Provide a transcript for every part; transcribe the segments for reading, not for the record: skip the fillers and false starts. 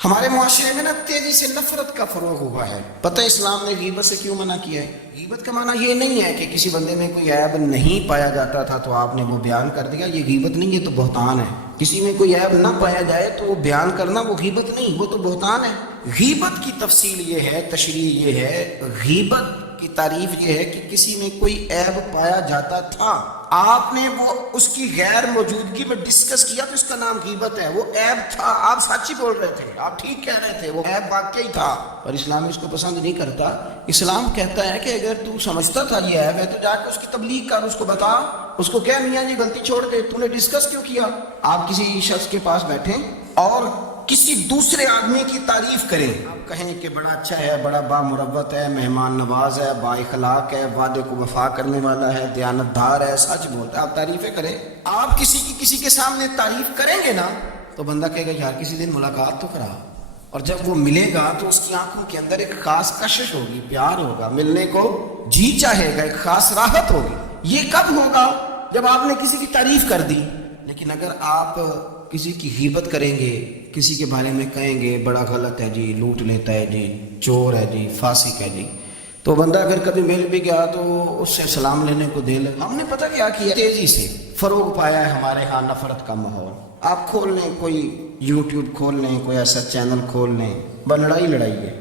ہمارے معاشرے میں نا تیزی سے نفرت کا فروغ ہوا ہے۔ پتہ اسلام نے غیبت سے کیوں منع کیا ہے؟ غیبت کا معنی یہ نہیں ہے کہ کسی بندے میں کوئی عیب نہیں پایا جاتا تھا تو آپ نے وہ بیان کر دیا، یہ غیبت نہیں، یہ تو بہتان ہے۔ کسی میں کوئی عیب نہ پایا جائے تو وہ بیان کرنا وہ غیبت نہیں، وہ تو بہتان ہے۔ غیبت کی تفصیل یہ ہے، تشریح یہ ہے، غیبت کی تعریف یہ ہے کہ کسی میں کوئی عیب پایا جاتا تھا، آپ نے وہ اس کی غیر موجودگی میں ڈسکس کیا تو اس کا نام غیبت ہے۔ وہ عیب تھا، آپ سچ ہی بول رہے تھے، آپ ٹھیک کہہ رہے تھے، وہ عیب واقعی تھا، اور اسلام اس کو پسند نہیں کرتا۔ اسلام کہتا ہے کہ اگر تو سمجھتا تھا یہ عیب ہے تو جا کے اس کی تبلیغ کر، اس کو بتا، اس کو کہہ میاں جی غلطی چھوڑ دے، تو نے ڈسکس کیوں کیا؟ آپ کسی شخص کے پاس بیٹھیں اور کسی دوسرے آدمی کی تعریف کریں، آپ کہیں کہ بڑا اچھا ہے، بڑا بامروت ہے، مہمان نواز ہے، با اخلاق ہے، وعدے کو وفا کرنے والا ہے، دیانت دار ہے، سچ بولتا ہے، آپ تعریفیں کریں۔ آپ کسی کے سامنے تعریف کریں گے نا تو بندہ کہے گا یار کسی دن ملاقات تو کرا، اور جب وہ ملے گا تو اس کی آنکھوں کے اندر ایک خاص کشش ہوگی، پیار ہوگا، ملنے کو جی چاہے گا، ایک خاص راحت ہوگی۔ یہ کب ہوگا؟ جب آپ نے کسی کی تعریف کر دی۔ لیکن اگر آپ کسی کی غیبت کریں گے، کسی کے بارے میں کہیں گے بڑا غلط ہے جی، لوٹ لیتا ہے جی، چور ہے جی، فاسق ہے جی، تو بندہ اگر کبھی مل بھی گیا تو اس سے سلام لینے کو دے لے۔ ہم نے پتہ کیا کیا، تیزی سے فروغ پایا ہے ہمارے ہاں نفرت کا ماحول۔ آپ کھول لیں، کوئی یوٹیوب کھول لیں، کوئی ایسا چینل کھول لیں، بس لڑائی ہے،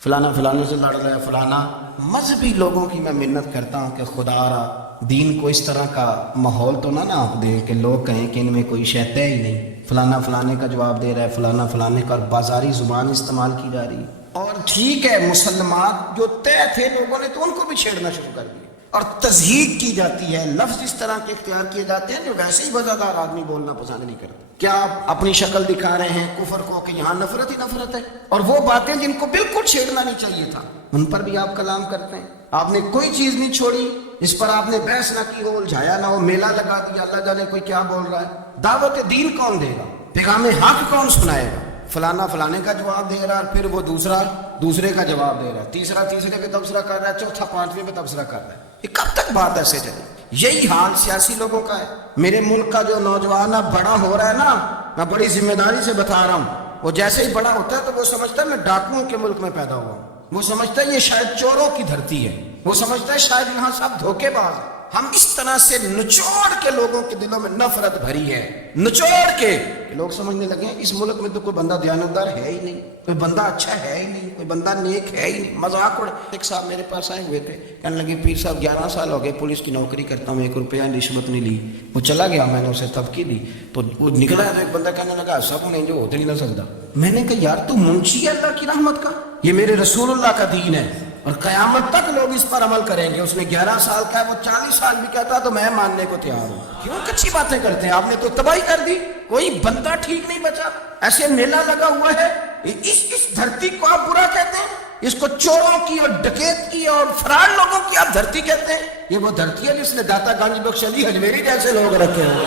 فلانا فلانے سے لڑ رہا ہے، فلانا۔ مذہبی لوگوں کی میں منت کرتا ہوں کہ خدا را دین کو اس طرح کا ماحول تو نہ آپ دے کہ لوگ کہیں کہ ان میں کوئی شے طے ہی نہیں، فلانا فلانے کا جواب دے رہا ہے، فلانا فلانے کا، بازاری زبان استعمال کی جا رہی ہے۔ اور ٹھیک ہے، مسلمات جو طے تھے لوگوں نے تو ان کو بھی چھیڑنا شروع کر دیا، اور تضحیق کی جاتی ہے، لفظ اس طرح کے اختیار کیے جاتے ہیں جو ویسے ہی وزادار آدمی بولنا پسند نہیں کرتا۔ کیا آپ اپنی شکل دکھا رہے ہیں کفر کو کہ یہاں نفرت ہی نفرت ہے، اور وہ باتیں جن کو بالکل چھیڑنا نہیں چاہیے تھا ان پر بھی آپ کلام کرتے ہیں۔ آپ نے کوئی چیز نہیں چھوڑی جس پر آپ نے بحث نہ کی ہو، الجھایا نہ ہو، میلہ لگا دیا، اللہ جانے کوئی کیا بول رہا ہے۔ دعوت دین کون دے گا؟ پیغام حق کون سنائے گا؟ فلانا فلانے کا جواب دے رہا ہے، پھر وہ دوسرے کا جواب دے رہا ہے، تیسرا تیسرے پہ تبصرہ کر رہا ہے، چوتھا پانچویں پہ تبصرہ کر رہا ہے۔ یہ کب تک بات ایسے چلے؟ یہی حال سیاسی لوگوں کا ہے۔ میرے ملک کا جو نوجوان اب بڑا ہو رہا ہے نا، میں بڑی ذمہ داری سے بتا رہا ہوں، وہ جیسے ہی بڑا ہوتا ہے تو وہ سمجھتا ہے میں ڈاکوؤں کے ملک میں پیدا ہوا ہوں، وہ سمجھتا ہے یہ شاید چوروں کی دھرتی ہے، وہ سمجھتا ہے شاید یہاں سب دھوکے باز ہیں۔ ہم اس طرح سے نچوڑ کے لوگوں کے دلوں میں نفرت بھری ہے، نچوڑ کے لوگ سمجھنے لگے ہیں اس ملک میں تو کوئی بندہ دیانتدار ہے ہی نہیں، کوئی بندہ اچھا ہے ہی نہیں، کوئی بندہ نیک ہے ہی نہیں۔ مذاق اڑ ایک صاحب میرے پاس آئے ہوئے تھے، کہنے لگے پیر صاحب 11 سال ہو گئے پولیس کی نوکری کرتا ہوں، 1 روپیہ رشوت نہیں لی۔ وہ چلا گیا، میں نے اسے تبکی دی تو وہ نکلا تو ایک بندہ کہنے لگا سب نہیں جو ہوتے نہیں نہ سکتا۔ میں نے کہا یار تو منشی ہے اللہ کی رحمت کا، یہ میرے رسول اللہ کا دین ہے اور قیامت تک لوگ اس پر عمل کریں گے۔ اس نے 11 سال کا ہے، وہ 40 سال بھی کہتا تو میں ماننے کو تیار ہوں۔ کیوں کچھی باتیں کرتے ہیں؟ آپ نے تو تباہی کر دی، کوئی بندہ ٹھیک نہیں بچا۔ ایسے میلہ لگا ہوا ہے، اس دھرتی کو آپ برا کہتے ہیں، اس کو چوروں کی اور ڈکیت کی اور فرار لوگوں کی آپ دھرتی کہتے ہیں؟ یہ وہ دھرتی ہے جس نے داتا گنج بخش علی حجویری جیسے لوگ رکھے ہوئے،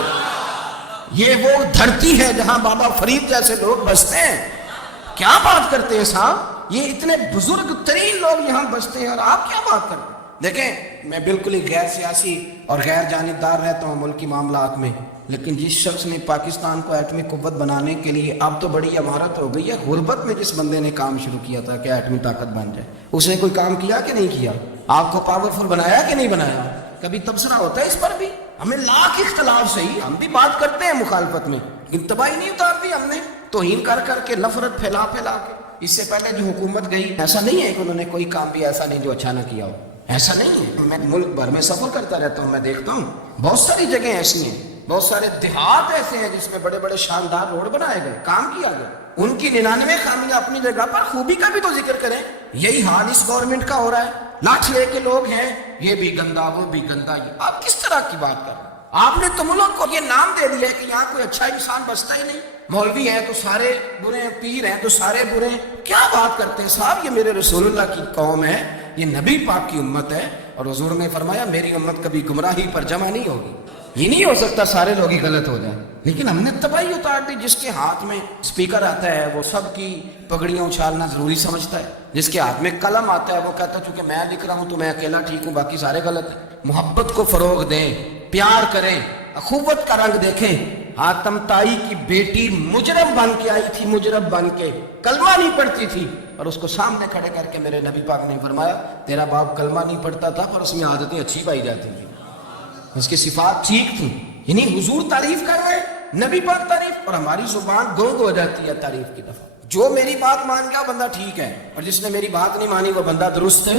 یہ وہ دھرتی ہے جہاں بابا فرید جیسے لوگ بستے ہیں۔ کیا بات کرتے ہیں صاحب، یہ اتنے بزرگ ترین لوگ یہاں بستے ہیں اور آپ کیا بات کرتے ہیں؟ دیکھیں میں بالکل ہی غیر سیاسی اور غیر جانبدار رہتا ہوں ملکی معاملات میں، لیکن جس شخص نے پاکستان کو ایٹمی قوت بنانے کے لیے، اب تو بڑی عمارت ہو گئی ہے، غربت میں جس بندے نے کام شروع کیا تھا کہ ایٹمی طاقت بن جائے، اس نے کوئی کام کیا کہ نہیں کیا؟ آپ کو پاورفل بنایا کہ نہیں بنایا؟ کبھی تبصرہ ہوتا ہے اس پر بھی؟ ہمیں لاکھ اختلاف سے ہی ہم بھی بات کرتے ہیں مخالفت میں، لیکن تباہی نہیں اتار دی ہم نے، توہین کر کر کے، نفرت پھیلا پھیلا کے۔ اس سے پہلے جو حکومت گئی، ایسا نہیں ہے کہ انہوں نے کوئی کام بھی ایسا نہیں جو اچھا نہ کیا ہو، ایسا نہیں ہے۔ میں ملک بھر میں سفر کرتا رہتا ہوں، میں دیکھتا ہوں بہت ساری جگہیں ایسی ہیں، بہت سارے دیہات ایسے ہیں جس میں بڑے بڑے شاندار روڈ بنائے گئے، کام کیا گیا۔ ان کی 99 خامیاں اپنی جگہ پر، خوبی کا بھی تو ذکر کریں۔ یہی حال اس گورنمنٹ کا ہو رہا ہے، لاٹھی لے کے لوگ ہیں، یہ بھی گندا وہ بھی گندا۔ یہ آپ کس طرح کی بات کر رہے ہیں؟ آپ نے تو ملک کو یہ نام دے دیا کہ یہاں کوئی اچھا انسان بستا ہی نہیں، مولوی ہیں تو سارے برے ہیں، پیر ہیں تو سارے برے ہیں۔ کیا بات کرتے ہیں صاحب، یہ میرے رسول اللہ کی قوم ہے، یہ نبی پاک کی امت ہے، اور حضور نے فرمایا میری امت کبھی گمراہی پر جمع نہیں ہوگی۔ یہ نہیں ہو سکتا سارے لوگ ہی غلط ہو جائیں، لیکن ہم نے تباہی اتار دی۔ جس کے ہاتھ میں اسپیکر آتا ہے وہ سب کی پگڑیاں اچھالنا ضروری سمجھتا ہے، جس کے ہاتھ میں قلم آتا ہے وہ کہتا ہے چونکہ میں لکھ رہا ہوں تو میں اکیلا ٹھیک ہوں، باقی سارے غلط ہیں۔ محبت کو فروغ دیں، پیار کریں، اخوت کا رنگ دیکھیں۔ آتم تائی کی بیٹی مجرم بن کے آئی تھی، مجرم بن کے کلمہ نہیں پڑھتی تھی، اور اس کو سامنے کھڑے کر کے میرے نبی پاک نے فرمایا تیرا باپ کلمہ نہیں پڑھتا تھا پر اس میں عادتیں اچھی پائی جاتی تھیں، اس کی صفات ٹھیک تھیں. یعنی حضور تعریف کر رہے ہیں، نبی پاک تعریف، اور ہماری زبان گونگ ہو جاتی ہے تعریف کی دفعہ. جو میری بات مان گیا بندہ ٹھیک ہے، اور جس نے میری بات نہیں مانی وہ بندہ درست ہے.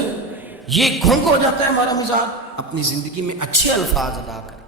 یہ گھنگ ہو جاتا ہے ہمارا مزاج. اپنی زندگی میں اچھے الفاظ ادا کریں.